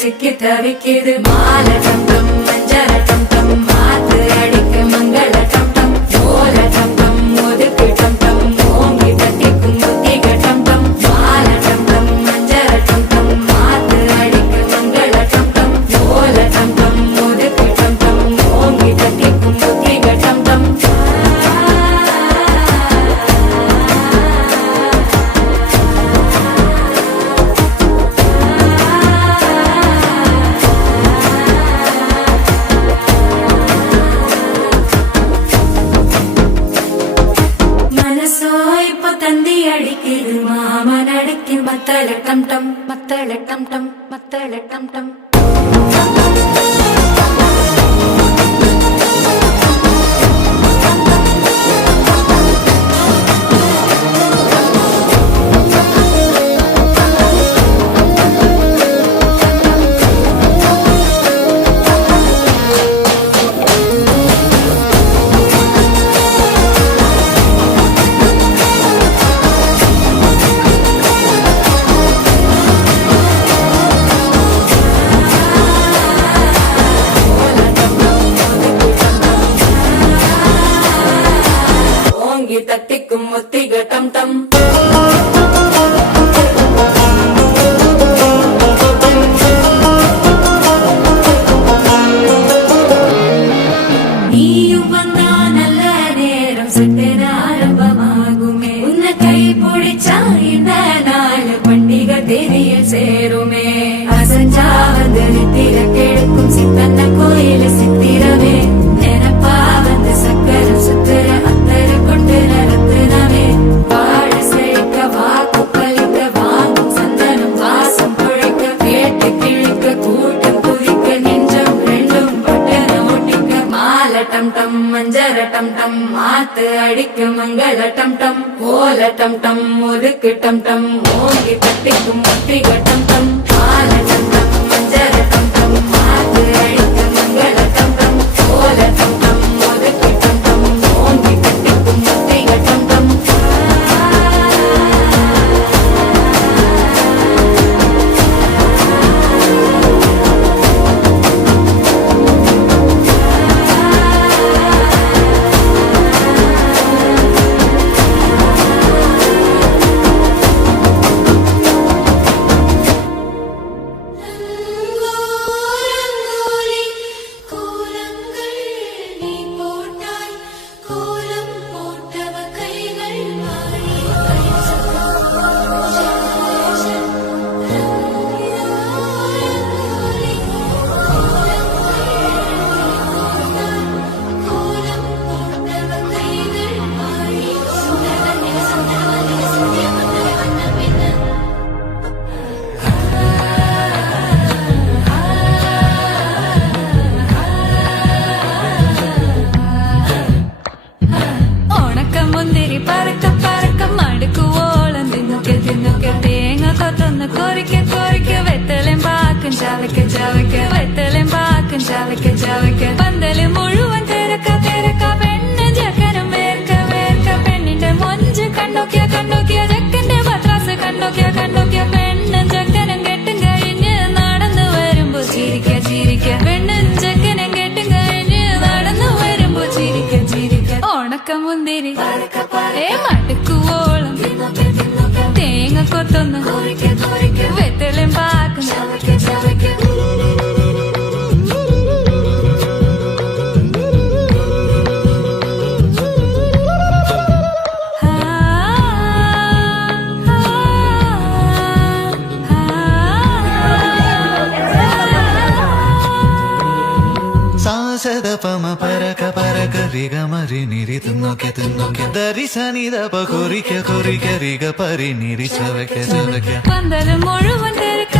சிக்கி தவிக்குது மாலை டம் டம் மஞ்சள டம் டம் மாத்து அடிக்க மங்கள டம் டம் ஓல டம் டம் ஒதுக்கு டம் டம் ஓங்கி தட்டிக்கும் புத்திக டம் டம் மாலை டம் டம் மஞ்சள டம் டம் மாத்து அடிக்க மங்கள டம் டம் ஓல டம் டம் ஒதுக்கு டம் டம் ஓங்கி தட்டிக்கும் புத்திக டம் டம் தந்தி அடிக்குது மாமன் அடிக்கு மத்தள டம் டம் மத்தள டம் டம் மத்தள டம் டம் தட்டிக்கும் முத்திக டம் டம் நீயும் வந்தா நல்ல நேரம் சட்டென ஆரம்பமாகுமே உன்னை கை பிடிச்சா இந்த நாள் பண்டிகை தேதியில் சேருமே அசஞ்சா வந்து நித்திர கெடுக்கும் சித்தன்ன கோயில சித்திரமே நினப்பா வந்து சக்கரம் சுத்துற அத்தர கொண்டு நடத்துனவே வாழ செழிக்க வாக்கு பலிக்க வாங்கும் சந்தனம் வாசம் பொழைக்க கேட்டு கிழிக்க கூட்டம் குதிக்க நெஞ்சம் ரெண்டும் பட்டன ஒட்டிக்க மாலை டம் டம் மஞ்சர டம் டம் மாத்து அடிக்க மங்கள டம் டம் ஓல டம் டம் ஒதுக்கு டம் டம் ஓங்கி தட்டிக்கும் முத்திக டம் டம் மாலை டம் டம் மஞ்சர டம் டம் மாத்து அடிக்க மங்கள டம் டம் ஓல டம் டம் ஒதுக்கு டம் டம் ஓங்கி தட்டிக்கும் முத்திக டம் டம் പന്തല് മുഴുവൻ തിരക്ക തിരക്ക പെണ്ണ് ജക്കനും വേർക്ക വേർക്ക പെണ്ണിന്റെ മൊഞ്ച് കണ്ടോക്കിയ കണ്ടോക്കിയ ജക്കന്റെ പത്രാസ് കണ്ടോക്കിയ കണ്ടോക്കിയ പെണ്ണും ജക്കനും കെട്ടും കഴിഞ്ഞ് നടന്നു വരുമ്പോ ചിരിക്ക ചിരിക്ക പെണ്ണും ജക്കനും കെട്ടും കഴിഞ്ഞ് നടന്നു വരുമ്പോ ചിരിക്ക ചിരിക്ക ഉണക്കമുന്തിരി മടുക്കുവോളം തേങ്ങ കൊത്തൊന്ന് വെത്തലും പാക്കും സദ പമ പരക പരക റിഗ മരി നിരി തിന്നോക്കെ ദരി സനി ദപ കുറിക്ക റിഗ പരി നിരി ചവയ്ക്ക പന്തല് മുഴുവൻ തിരക്ക